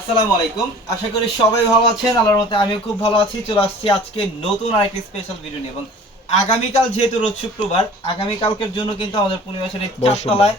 আসসালামু আলাইকুম। আশা করি সবাই ভালো আছেন। আল্লাহর মতে আমিও খুব ভালো আছি। চলে আসছি আজকে নতুন আরেকটি স্পেশাল ভিডিও নিয়ে এবং আগামীকাল যেহেতু রোজ শুক্রবার, আগামীকালকের জন্য কিন্তু আমাদের পূর্ণিমাসের এই চারতলায়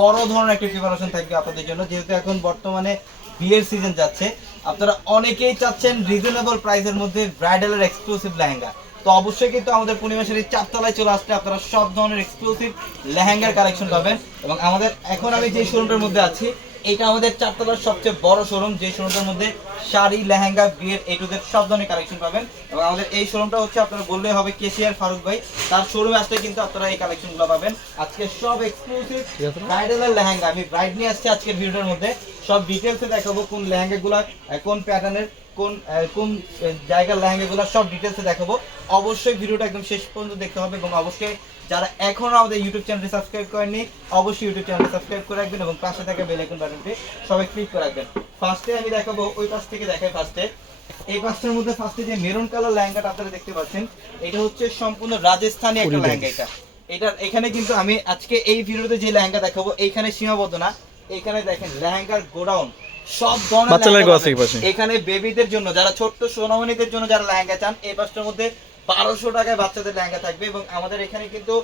বড় ধরনের একটা প্রিপারেশন থাকবে আপনাদের জন্য। যেহেতু এখন বর্তমানে বিয়ের সিজন যাচ্ছে, আপনারা অনেকেই চাচ্ছেন রিজনেবল প্রাইসের মধ্যে ব্রাইডালের এক্সক্লুসিভ লেহেঙ্গা। তো অবশ্যই কিন্তু আমাদের পূর্ণিমাসের এই চারতলায় চলে আসলে আপনারা সব ধরনের এক্সক্লুসিভ লেহেঙ্গার কালেকশন পাবেন। এবং আমাদের এখন আমি যে শোরুমটার মধ্যে আছি, এটা আমাদের চারতলার সবচেয়ে বড় শোরুম, যে শোরুমটার মধ্যে শাড়ি, লেহেঙ্গা, বিয়ের এ টু জেড সব ধরনের কালেকশন পাবেন। এবং আমাদের এই শোরুমটা হচ্ছে, আপনারা বললেই হবে, কেসিআর ফারুক ভাই। তার শোরুমে আসলে কিন্তু আপনারা এই কালেকশনগুলো পাবেন। আজকে সব এক্সক্লুসিভ ব্রাইডালের লেহেঙ্গা, আমি ব্রাইড নিয়ে আসছি আজকের ভিডিওর মধ্যে। সব ডিটেলসে দেখাবো কোন লেহেঙ্গাগুলো, কোন প্যাটার্নের, কোন কোন জায়গার লেহেঙ্গাগুলো, সব ডিটেলসে দেখাবো। অবশ্যই ভিডিওটা একদম শেষ পর্যন্ত দেখতে হবে এবং অবশ্যই যারা এখনো আমাদের ইউটিউব চ্যানেলটি সাবস্ক্রাইব করেননি, অবশ্যই ইউটিউব চ্যানেলটি সাবস্ক্রাইব করে রাখবেন এবং পাশে থাকা বেল আইকন বাটনটি সবাই ক্লিক করে রাখবেন। ফার্স্টে আমি দেখাবো, ওই পাশ থেকে দেখাই। ফার্স্টে এই পাশটার মধ্যে ফার্স্টে যে মেরুন কালার লেহেঙ্গাটা আপনারা দেখতে পাচ্ছেন, এটা হচ্ছে সম্পূর্ণ রাজস্থানী একটা লেহেঙ্গা। এটা এখানে কিন্তু আমি আজকে এই ভিডিওতে যে লেহেঙ্গা দেখাবো এইখানে সীমাবদ্ধ না। এখানে দেখেন লেহেঙ্গার গোডাউন, সব ধরনের এখানে বেবিদের জন্য, যারা ছোট্ট সোনামণিদের জন্য যারা লেহেঙ্গা চান, এই পাশটার মধ্যে 1200 টাকায় বাচ্চাদের লেহেঙ্গা থাকবে। এবং আমাদের এখানে কিন্তু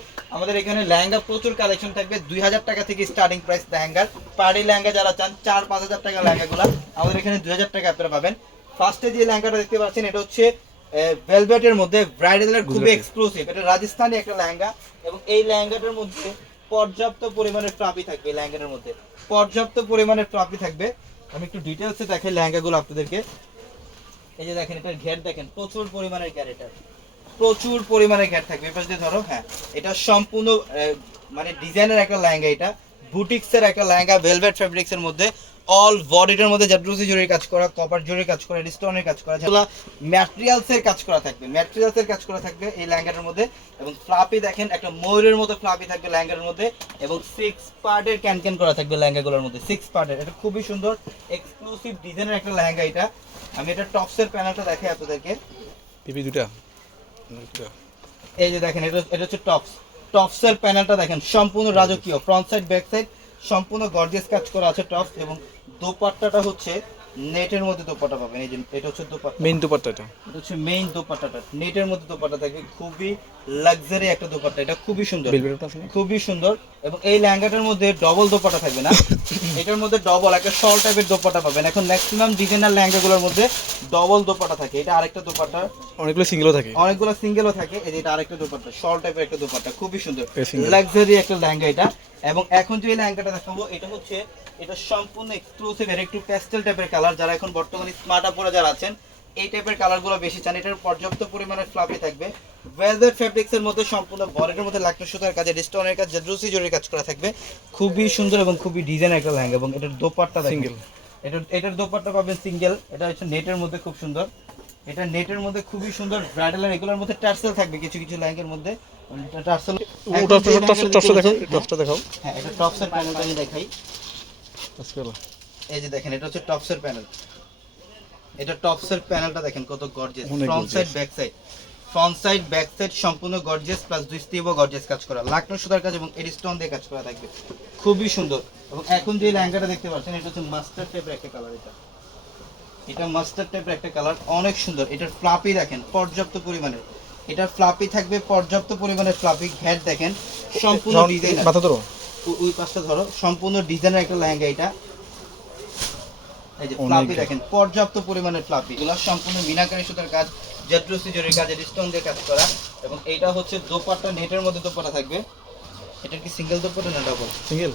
লেহেঙ্গা প্রচুর কালেকশন থাকবে। 2000 টাকা থেকে স্টার্টিং প্রাইস লেহেঙ্গার। পার্টি লেহেঙ্গা যারা চান 4-5 হাজার টাকা লেহেঙ্গাগুলো আমাদের এখানে 2000 টাকা আপনারা পাবেন। ফার্স্টে যে লেহেঙ্গাটা দেখতে পাচ্ছেন, এটা হচ্ছে ভেলভেটের মধ্যে ব্রাইডালের খুবই এক্সক্লুসিভ, এটা রাজস্থানী একটা লেহেঙ্গা। এবং এই লেহেঙ্গাটার মধ্যে পর্যাপ্ত পরিমাণের ফ্লাপি থাকবে। এই লেহেঙ্গাটার মধ্যে পর্যাপ্ত পরিমাণের ফ্লাপি থাকবে। আমি একটু ডিটেইলসে দেখাই লেহেঙ্গাগুলো আপনাদেরকে। এই যে দেখেন, এটার ঘের দেখেন, প্রচুর পরিমাণের ঘের, এটা প্রচুর পরিমাণে ঘের থাকবে। এপাশ দিয়ে ধরো, হ্যাঁ, এটা সম্পূর্ণ মানে ডিজাইনের একটা লেহেঙ্গা। এটা বুটিক্সের একটা লেহেঙ্গা, ভেলভেট ফেব্রিক্সের মধ্যে অল বডিটার মধ্যে জাদ্রুসি জরির কাজ করা, কপার জরির কাজ করা, স্টোনের কাজ করা, যেগুলো ম্যাটেরিয়ালসের কাজ করা থাকবে, ম্যাটেরিয়ালসের কাজ করা থাকবে এই লেহেঙ্গাটার মধ্যে। এবং ফ্লাপি দেখেন, একটা ময়ূরের মতো ফ্লাপি থাকবে লেহেঙ্গার মধ্যে। এবং 6 পার্টের ক্যান করা থাকবে লেহেঙ্গাগুলোর মধ্যে, 6 পার্টের। এটা খুবই সুন্দর এক্সক্লুসিভ ডিজাইনের একটা লেহেঙ্গা। এটা আমি এটা টপসের প্যানেলটা দেখাই আপনাদেরকে। পিপি দুটা, এই যে দেখেন, এটা হচ্ছে টপসের প্যানেলটা দেখেন, সম্পূর্ণ রাজকীয়, ফ্রন্ট সাইড ব্যাক সাইড সম্পূর্ণ গর্জিয়াস কাজ করা আছে টপস। এবং দোপাট্টাটা হচ্ছে নেটের মধ্যে দোপাট্টা পাবেন। এই যে এটা হচ্ছে দোপাট্টা, মেইন দোপাট্টাটা, এটা হচ্ছে মেইন দোপাট্টাটা, নেটের মধ্যে দোপাট্টা থাকবে। খুবই লাক্সারি একটা দোপাট্টা, এটা খুবই সুন্দর, খুবই সুন্দর। এবং এই লেহেঙ্গাটার মধ্যে ডবল দোপাট্টা থাকবে না, এটার মধ্যে ডবল একটা শল টাইপের দোপাট্টা পাবেন। এখন ম্যাক্সিমাম ডিজাইনার লেহেঙ্গাগুলোর মধ্যে ডবল দোপাট্টা থাকে। এটা আরেকটা দোপাট্টা, অনেকগুলো সিঙ্গেলও থাকে। এই যে এটা আরেকটা দোপাট্টা, শল টাইপের একটা দোপাট্টা, খুবই সুন্দর লাক্সারি একটা লেহেঙ্গা এটা। এবং এখন যে লেহেঙ্গাটা দেখাবো, এটা সম্পূর্ণ এক্সক্লুসিভ, এর একটু প্যাস্টেল টাইপের কালার। যারা এখন বর্তমানে স্মার্ট আপরা যারা আছেন, এই টাইপের কালারগুলো বেশি চান। এটার পর্যাপ্ত পরিমাণে ফ্লাফি থাকবে, ভেলভেট ফেব্রিক্সের মধ্যে সম্পূর্ণ বডির মধ্যে লাকড়া সুতার কাজ, স্টোনের কাজ, জাদ্রুসি জরির কাজ করা থাকবে। খুবই সুন্দর এবং খুবই ডিজাইন একটা লেহেঙ্গা। এবং এটার দোপাট্টা সিঙ্গেল, এটার দোপাট্টা পাবেন সিঙ্গেল। এটা হচ্ছে নেটের মধ্যে খুব সুন্দর, এটা নেটের মধ্যে খুবই সুন্দর। ব্রাইডাল এগুলোর মধ্যে টার্সেল থাকবে কিছু কিছু লেহেঙ্গার মধ্যে। টার্সেল, দেখাও। হ্যাঁ, এটা টপসের প্যানেলটা আমি দেখাই। এই যে দেখেন, এটা হচ্ছে টপসের প্যানেল। এটা টপসের প্যানেলটা দেখেন কত gorgeous, front side back side সম্পূর্ণ গর্জিয়াস, প্লাস দুই স্টিভও গর্জিয়াস কাজ করা, লাকড়া সুতার কাজ এবং এডিস্টোন দিয়ে কাজ করা থাকবে, খুবই সুন্দর। এবং এখন যে লেহেঙ্গাটা দেখতে পাচ্ছেন, এটা হচ্ছে মাস্টার্ড টাইপের একটা কালার। এটা মাস্টার্ড টাইপের একটা কালার, অনেক সুন্দর। এটার ফ্লাপি দেখেন পর্যাপ্ত পরিমাণে, এটার ফ্লাপি থাকবে পর্যাপ্ত পরিমাণে ফ্লাপি। ঘের দেখেন সম্পূর্ণ ডিজাইন, ওই পাশটা ধরো, সম্পূর্ণ ডিজাইনের একটা লেহেঙ্গা এটা। এই যে ফ্লাপি দেখেন, পর্যাপ্ত পরিমাণের ফ্লাপি, এগুলো সম্পূর্ণ মিনাকারি সুতার কাজ, জাদ্রুসি জরির কাজ, স্টোন দিয়ে কাজ করা। এবং এইটা হচ্ছে দোপাট্টা, নেটের মধ্যে দোপাট্টা থাকবে। এটা কি সিঙ্গেল দোপাট্টা না ডাবল? সিঙ্গেল।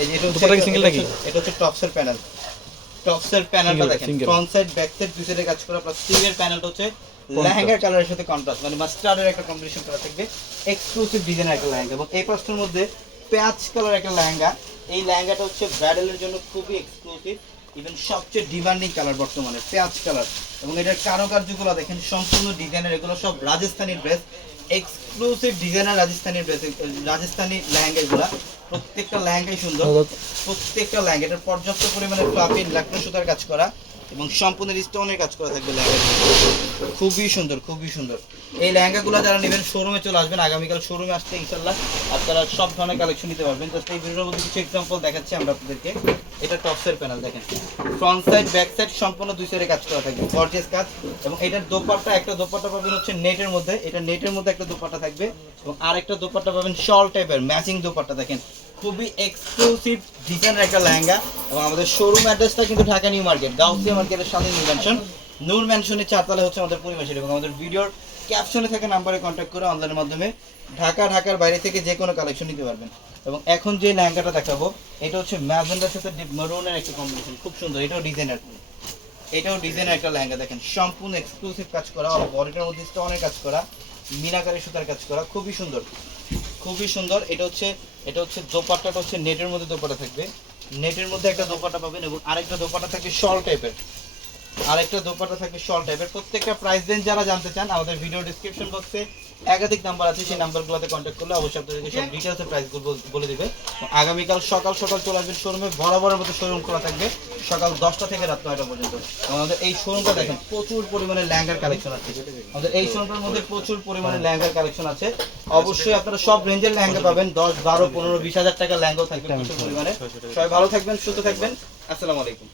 এই যে এটা হচ্ছে সিঙ্গেল নাকি? এটা হচ্ছে টপসের প্যানেল, টপসের প্যানেলটা দেখেন, ফ্রন্ট সাইড ব্যাক সাইড দুই সাইডে কাজ করা, প্লাস স্লিভের প্যানেলটা হচ্ছে লেহেঙ্গার কালারের সাথে কন্ট্রাস্ট, মানে মাস্টার্ডের একটা কম্বিনেশন করা থাকবে, এক্সক্লুসিভ ডিজাইনের একটা লেহেঙ্গা। এবং এই পাশটার মধ্যে প্যাচ কালার একটা লেহেঙ্গা। এই লেহেঙ্গাটা হচ্ছে ব্রাইডালের জন্য খুবই এক্সক্লুসিভ, ইভেন সবচেয়ে ডিমান্ডিং কালার বর্তমানে, পেঁয়াজ কালার। এবং এটার কারুকার্যগুলো দেখেন, সম্পূর্ণ ডিজাইনের, এগুলো সব Rajasthani dress, exclusive designer Rajasthani dress, Rajasthani লেহেঙ্গাগুলো। প্রত্যেকটা লেহেঙ্গাই সুন্দর, প্রত্যেকটা লেহেঙ্গা। এটার পর্যাপ্ত পরিমাণে ফ্লাফি লাকড়া সুতার কাজ করা, এবং সম্পূর্ণ স্টোনের কাজ করা থাকবে লেহেঙ্গা। খুবই সুন্দর, খুবই সুন্দর। এই লেহেঙ্গাগুলো যারা নেবেন শোরুমে চলে আসবেন, আগামীকাল শোরুমে আসতে ইনশাল্লাহ আপনারা সব ধরনের কালেকশন নিতে পারবেন। জাস্ট এই ভিডিওর মধ্যে কিছু এক্সাম্পল দেখাচ্ছি আমরা আপনাদেরকে। এটা টপসের প্যানেল দেখেন, ফ্রন্ট সাইড ব্যাক সাইড সম্পূর্ণ দুই সাইডে কাজ করা থাকবে, গর্জিয়াস কাজ। এবং এটার দোপাট্টা, একটা দোপাট্টা পাবেন হচ্ছে নেটের মধ্যে, এটা নেটের মধ্যে একটা দোপাট্টা থাকবে এবং আরেকটা দোপাট্টা পাবেন শল টাইপের ম্যাচিং দোপাট্টা। দেখেন খুবই এক্সক্লুসিভ ডিজাইনের একটা লেহেঙ্গা। এবং আমাদের শোরুম অ্যাড্রেসটা কিন্তু ঢাকা নিউ মার্কেট, গাউসিয়া মার্কেটের সাথে নিউ ম্যানশন। নূর ম্যানশনের 4 তলায় হচ্ছে আমাদের পরিবেশের। এবং আমাদের ভিডিওর ক্যাপশনে থাকা নাম্বারে কন্ট্যাক্ট করে অনলাইনের মাধ্যমে ঢাকার বাইরে থেকে যে কোনো কালেকশন নিতে পারবেন। এবং এখন যে লেহেঙ্গাটা দেখাবো এটা হচ্ছে ম্যাজেন্ডার সাথে ডিপ মেরুনের একটা কম্বিনেশন, খুব সুন্দর। এটাও ডিজাইনার একটা লেহেঙ্গা। দেখেন সম্পূর্ণ এক্সক্লুসিভ কাজ করা, বডিটার মধ্যে স্টোনের কাজ করা, মিনাকারি সুতার কাজ করা, খুবই সুন্দর, খুবই সুন্দর। এটা হচ্ছে দোপাট্টাটা হচ্ছে নেটের মধ্যে দোপাট্টা থাকবে, নেটের মধ্যে একটা দোপাট্টা পাবেন এবং আরেকটা দোপাট্টা থাকবে শল টাইপের, প্রত্যেকটা প্রাইস রেঞ্জ যারা জানতে চান আমাদের ভিডিও ডেসক্রিপশন বক্সে একাধিক নাম্বার আছে, সেই নাম্বারগুলোতে কন্ট্যাক্ট করলে অবশ্যই আপনাদেরকে সব ডিটেইলসে প্রাইসগুলো বলে দিবে। আগামীকাল সকাল চলে আসবেন শোরুমে, বরাবরের মতো শোরুম খোলা থাকবে সকাল 10টা থেকে রাত 9টা পর্যন্ত। আমাদের এই শোরুমটা দেখেন প্রচুর পরিমাণে লেহেঙ্গার কালেকশন আছে, আমাদের এই শোরুমটার মধ্যে প্রচুর পরিমাণে লেহেঙ্গার কালেকশন আছে। অবশ্যই আপনারা সব রেঞ্জের লেহেঙ্গা পাবেন, 10, 12, 15, 20 হাজার টাকা লেহেঙ্গাও থাকবে প্রচুর পরিমাণে। সবাই ভালো থাকবেন, সুস্থ থাকবেন, আসসালামু আলাইকুম।